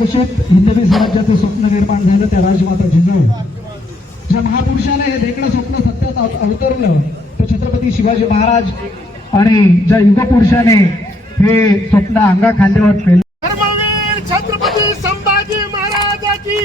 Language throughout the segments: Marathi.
कुशीत हिंदवी स्वराज्याचं स्वप्न निर्माण झालं त्या राजमाता जिजाऊ. ज्या महापुरुषाने हे देखणं स्वप्न सत्यात अवतरलं तो छत्रपती शिवाजी महाराज आणि ज्या युगपुरुषाने हे स्वप्न अंगा खांद्यावर पेल छत्रपती संभाजी महाराजाची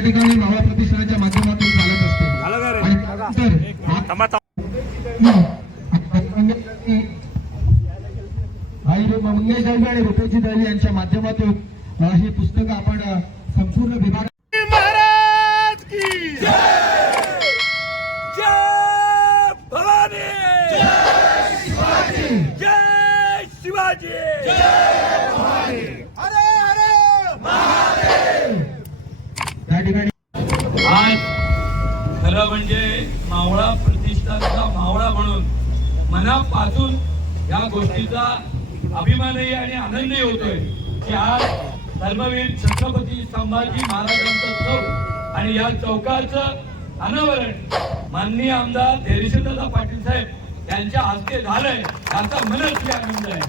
या ठिकाणी मावळा प्रतिष्ठानाच्या माध्यमातून चालत असते. आई मंगेश आणि रुपेची दळवी यांच्या माध्यमातून ही पुस्तकं आपण संपूर्ण विभाग मनापासून या गोष्टीचा अभिमानही आणि आनंदही होतोय की आज धर्मवीर छत्रपती संभाजी महाराजांचा चौक आणि या चौकाचं अनावरण माननीय आमदार धैर्यशंद्रदा पाटील साहेब यांच्या हस्ते झालंय याचा मनस्वी आनंद आहे.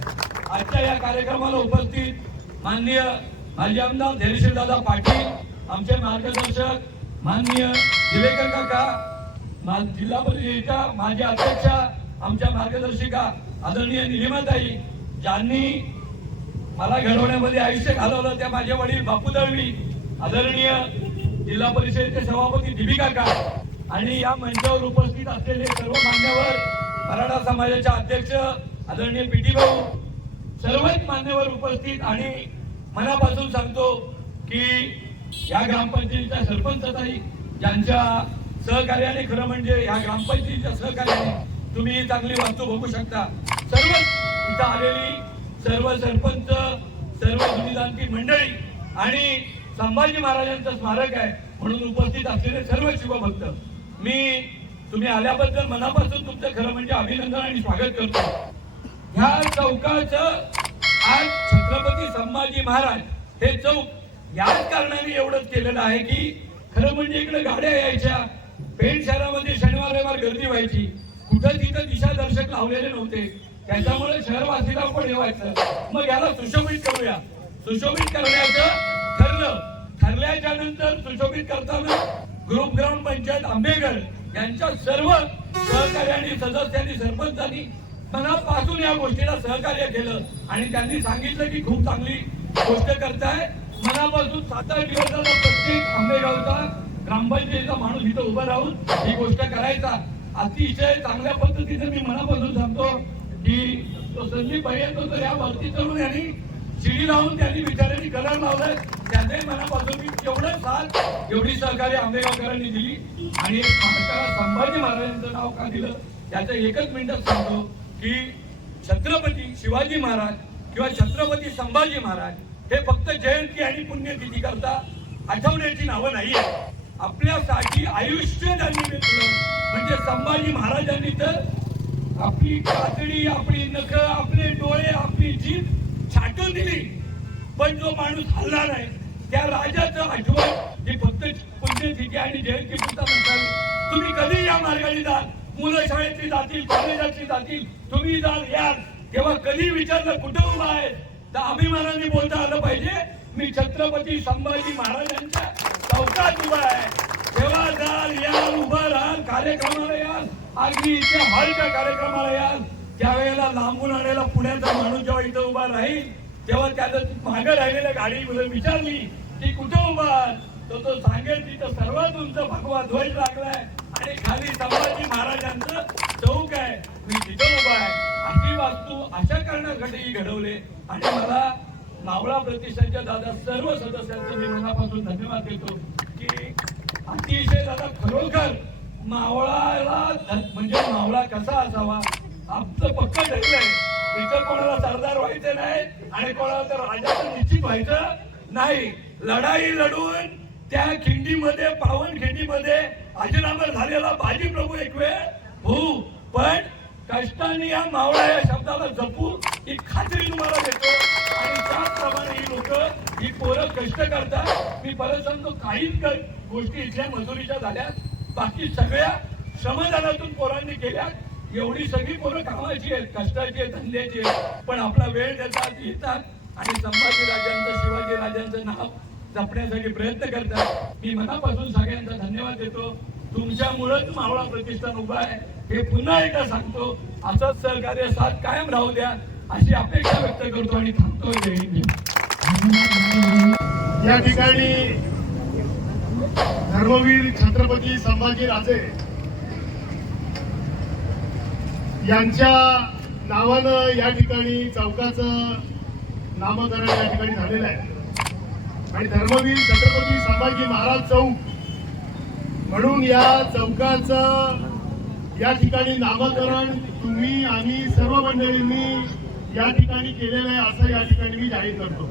आजच्या या कार्यक्रमाला उपस्थित माननीय माजी आमदार धैर्यशीलदादा पाटील आमचे मार्गदर्शक माननीय दिवेकर काका मा- जिल्हा परिषदेच्या माझ्या अध्यक्षा आमच्या मार्गदर्शिका आदरणीय निलिमाताई ज्यांनी मला घडवण्यामध्ये आयुष्य घालवलं त्या माझे वडील बापू दळवी आदरणीय जिल्हा परिषदेचे सभापती दीपिका काका आणि या मंचावर उपस्थित असलेले सर्व मान्यवर मराठा समाजाचे अध्यक्ष आदरणीय पीटी भाऊ सर्वच मान्यवर उपस्थित आणि मनापासून सांगतो की या ग्रामपंचायतीच्या सरपंचताई ज्यांच्या सहकार्याने खरं म्हणजे या ग्रामपंचायतीच्या सहकार्याने तुम्ही चांगली वास्तू बघू शकता. सर्व इथं आलेली सर्व सरपंच सर्व सुविधांची मंडळी आणि संभाजी महाराजांचं स्मारक आहे म्हणून उपस्थित असलेले सर्व शिवभक्त. मी तुम्ही आल्याबद्दल मनापासून तुमचं खरं म्हणजे अभिनंदन आणि स्वागत करतो. ह्या चौकाचं आज छत्रपती संभाजी महाराज हे चौक याच कारणाने एवढंच केलेलं आहे की खरं म्हणजे इकडे गाड्या यायच्या. पेण शहरामध्ये शनिवार रविवार गर्दी व्हायची. कुठं तिथं दिशादर्शक लावलेले नव्हते. त्याच्यामुळे शहरवासीला पण ठेवायचं मग याला सुशोभित करूया. सुशोभित करण्याचं ठरलं. ठरल्याच्या नंतर सुशोभित करताना ग्रुप ग्राम पंचायत आंबेगड यांच्या सर्व सहकार्याने सदस्यांनी सरपंचांनी मनापासून या गोष्टीला सहकार्य केलं. आणि त्यांनी सांगितलं की खूप चांगली गोष्ट करताय. मनापासून सात आठ दिवस प्रत्येक आंबेगावचा ग्रामपंचायतीचा माणूस इथं उभा राहून ही गोष्ट करायचा. अतिशय चांगल्या पद्धतीने मी मनापासून सांगतो की तो संदीप भाई तो तर या वरती चढून यांनी शिडी लावून त्यांनी बिचाऱ्यांनी कलर लावलाय. त्याचे मनापासून मी एवढं साथ एवढी सहकारी आंबेगावकरांनी दिली. आणि महाराष्ट्राला संभाजी महाराजांचं नाव का दिलं त्याचं एकच मिनिटात सांगतो की छत्रपती शिवाजी महाराज किंवा छत्रपती संभाजी महाराज हे फक्त जयंती आणि पुण्यतिथी करता आठवण्याची नावं नाही आपल्यासाठी आयुष्य त्यांनी घेतलं. म्हणजे संभाजी महाराजांनी तर आपली कातडी आपली नख आपले डोळे आपली जीभ छाटून दिली. पण जो माणूस हल्ला नाही त्या राजाचं आठवण हे फक्त पुण्यतिथी आणि जयंती म्हणतात. तुम्ही कधी या मार्गाने जाल? मुलं शाळेतली जातील कॉलेजातली जातील. तुम्ही जाल याल तेव्हा कधी विचारलं कुठं उभा आहे? तर अभिमानाने बोलता आलं पाहिजे. मी छत्रपती संभाजी महाराजांच्या चौकात उभा आहे. तेव्हा जाल या उभा राहाल कार्यक्रमाला याल अगदी इथे हॉलच्या कार्यक्रमाला याल त्यावेळेला लांबून आलेला पुण्याचा माणूस जेव्हा इथं उभा राहील तेव्हा त्याचं मागं राहिलेल्या गाडीमध्ये विचारली की कुठे उभा तो तो सांगेल तिथं सर्वात उंच भगवा ध्वज लागलाय आणि खाली संभाजी महाराजांचं चौक आहे. मी तिथं उभा आहे. अशी वास्तू अशा कारणासाठी घडवले. आणि मला मावळा प्रतिष्ठानच्या दादा सर्व सदस्यांचं मी मनापासून धन्यवाद देतो की अतिशय दादा खरोखर मावळाला ध- म्हणजे मावळा कसा असावा आमचं पक्क ठरलंय इथं कोणाला सरदार व्हायचं नाही आणि कोणाला तर राजाचं निश्चित व्हायचं नाही. लढाई लढून त्या खिंडीमध्ये पावन खिंडीमध्ये अजरामर झालेला बाजी प्रभू एक वेळ हो पण कष्टाने या मावळा या शब्दाला जपू. ही खात्री तुम्हाला देतो. आणि त्याचप्रमाणे ही लोक ही पोरं कष्ट करतात मी परत सांगतो काहीच गोष्टी इथल्या मजुरीच्या झाल्या बाकी सगळ्या श्रमदानातून पोरांनी केल्या एवढी सगळी पोरं कामाची आहेत कष्टाची आहेत धंद्याची आहेत. पण आपला वेळ देतात येतात आणि संभाजी राजांचं शिवाजी राजांचं नाव जपण्यासाठी प्रयत्न करतात. मी मनापासून सगळ्यांचा धन्यवाद देतो. तुमच्यामुळेच मावळा प्रतिष्ठान उभा आहे. हे पुन्हा एकदा सांगतो असंच सहकार्य साथ कायम राहू द्या. अशी अपेक्षा व्यक्त करतो आणि थांबतोय या ठिकाणी धर्मवीर छत्रपती संभाजी राजे यांच्या नावानं या ठिकाणी चौकाचं नामकरण या ठिकाणी झालेलं आहे. आणि धर्मवीर छत्रपती संभाजी महाराज चौक म्हणून या चौकाचं या ठिकाणी नामकरण तुम्ही आणि सर्व मंडळींनी या ठिकाणी केलेलं आहे असं या ठिकाणी मी जाहीर करतो.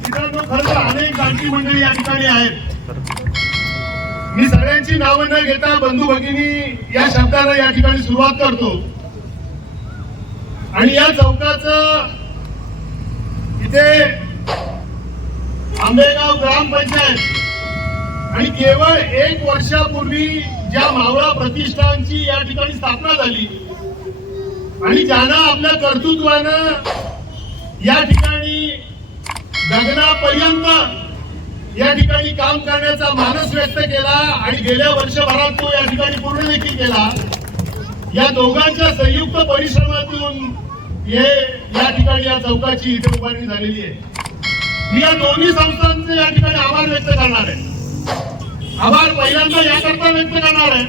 मित्रांनो खरं अनेक जाणती मंडळी या ठिकाणी आहेत. मी सगळ्यांची नावं न घेता बंधू भगिनी या शब्दाला या ठिकाणी सुरुवात करतो. आणि या चौकाचं इथे आंबेगाव ग्रामपंचायत आणि केवळ एक वर्षापूर्वी ज्या मावळा प्रतिष्ठानची या ठिकाणी स्थापना झाली आणि ज्यानं आपल्या कर्तृत्वानं या ठिकाणी गगनापर्यंत या ठिकाणी काम करण्याचा मानस व्यक्त केला आणि गेल्या वर्षभरात तो या ठिकाणी पूर्ण देखील केला या दोघांच्या संयुक्त परिश्रमातून हे या ठिकाणी या चौकाची इथे उभारणी झालेली आहे. मी या दोन्ही संस्थांचे या ठिकाणी आभार व्यक्त करणार आहे. आभार पहिल्यांदा याकरता व्यक्त करणार आहे.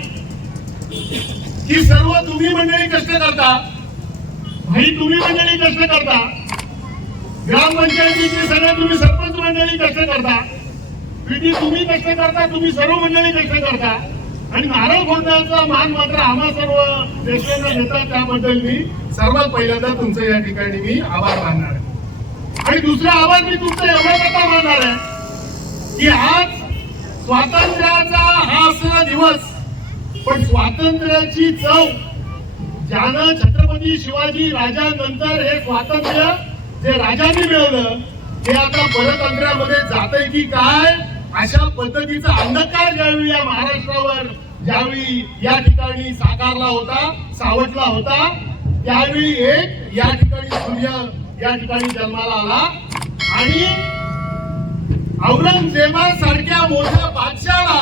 की सर्व तुम्ही मंडळी कष्ट करता भाई तुम्ही मंडळी कष्ट करता. ग्रामपंचायतीचे सगळे तुम्ही सरपंच मंडळी कष्ट करता. पिटी तुम्ही कष्ट करता तुम्ही सर्व मंडळी कष्ट करता. आणि नारळ फोडण्याचा मान मात्र आम्हा सर्व देशांना देतात. त्याबद्दल मी सर्वात पहिल्यांदा तुमचं या ठिकाणी मी आभार मानणार आहे. आणि दुसरा आभार मी तुमचा एवढा कथा मानणार आहे की आज स्वातंत्र्याचा हा असला दिवस पण स्वातंत्र्याची चव ज्यानं छत्रपती शिवाजी राजानंतर हे स्वातंत्र्य जे राजांनी मिळवलं ते आता परतंत्र्यामध्ये जातंय की काय? अशा पद्धतीचा अंधकार ज्यावेळी या महाराष्ट्रावर ज्यावेळी या ठिकाणी साकारला होता सावटला होता त्यावेळी एक या ठिकाणी सूर्य या ठिकाणी जन्माला आला. आणि औरंगजेबासारख्या मोठ्या बादशाला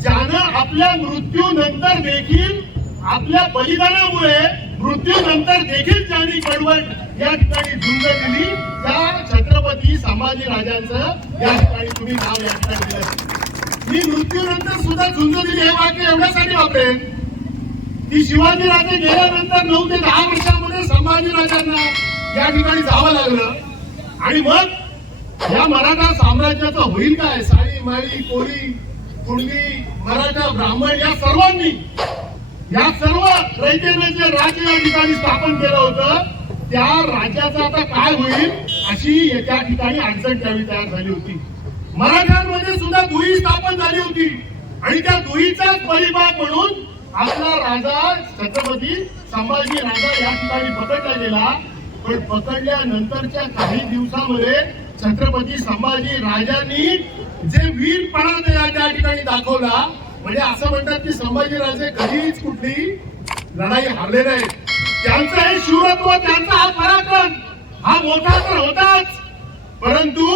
ज्यानं आपल्या मृत्यूनंतर देखील आपल्या बलिदानामुळे मृत्यूनंतर देखील त्यांनी कडवट या ठिकाणी झुंज दिली त्या छत्रपती संभाजी राजांचं या ठिकाणी तुम्ही नाव या ठिकाणी दिलं मी मृत्यूनंतर सुद्धा झुंज दिली. हे वाक्य एवढ्यासाठी वापरेन की शिवाजी राजे गेल्यानंतर नऊ ते दहा वर्षामध्ये संभाजी राजांना या ठिकाणी जावं लागलं. आणि मग या मराठा साम्राज्याचं होईल काय? साडी माळी कोळी कुणबी मराठा ब्राह्मण या सर्वांनी या सर्व रैतेने जे राज्य या ठिकाणी स्थापन केलं होतं. त्या राज्याचं आता काय होईल अशी त्या ठिकाणी अडचण त्यावेळी तयार झाली होती. मराठ्यांमध्ये सुद्धा दुही स्थापन झाली होती. आणि त्या दुहीचाच परिभाग म्हणून आपला राजा छत्रपती संभाजी राजा या ठिकाणी पकडला गेला. पण पकडल्यानंतरच्या काही दिवसामध्ये छत्रपती संभाजी राजांनी जे वीरपणा त्या ठिकाणी दाखवला म्हणजे असं म्हणतात की संभाजीराजे कधीच कुठली लढाई हारले नाही त्यांचं हे शूरत्व त्यांचा हा पराक्रम हा मोठा तर होताच. परंतु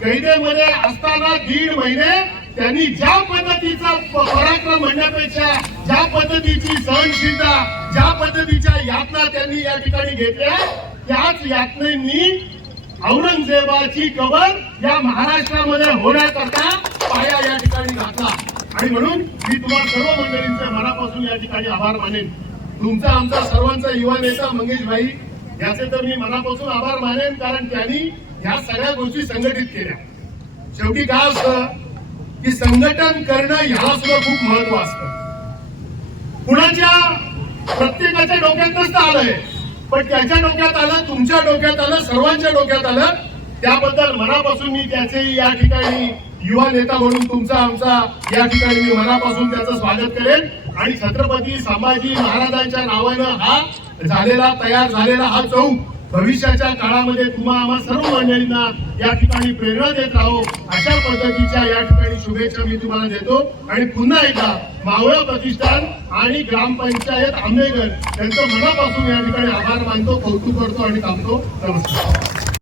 कैदेमध्ये असताना दीड महिने त्यांनी ज्या पद्धतीचा पराक्रम म्हणण्यापेक्षा ज्या पद्धतीची सहनशीलता ज्या पद्धतीच्या यातना त्यांनी या ठिकाणी घेतल्या त्याच यातनेनी औरंगजेबाची कबर या महाराष्ट्रामध्ये होण्याकरता पाया या ठिकाणी घातला. आणि म्हणून मी तुम्हाला सर्व मंडळींचे मनापासून या ठिकाणी आभार मानेन. तुमचा आमचा सर्वांचा युवा नेता मंगेश भाई याचे तर मी मनापासून आभार मानेन कारण त्यांनी ह्या सगळ्या गोष्टी संघटित केल्या. शेवटी काय असतं की संघटन करणं ह्याला सुद्धा खूप महत्त्व असतं. कुणाच्या प्रत्येकाच्या डोक्यात नसतं आलंय पण त्याच्या डोक्यात आलं तुमच्या डोक्यात आलं सर्वांच्या डोक्यात आलं त्याबद्दल मनापासून मी त्याचे या ठिकाणी युवा नेता म्हणून तुमचा आमचा या ठिकाणी मी मनापासून त्याचं स्वागत करेन. आणि छत्रपती संभाजी महाराजांच्या नावानं हा झालेला तयार झालेला हा चौक भविष्याच्या काळामध्ये तुम्हा आम्हा सर्व मंडळींना या ठिकाणी प्रेरणा देत राहो. अशा पद्धतीच्या या ठिकाणी शुभेच्छा मी तुम्हाला देतो. आणि पुन्हा एकदा मावळ प्रतिष्ठान आणि ग्रामपंचायत आंबेकर यांचं मनापासून या ठिकाणी आभार मानतो कौतुक करतो आणि थांबतो. नमस्कार.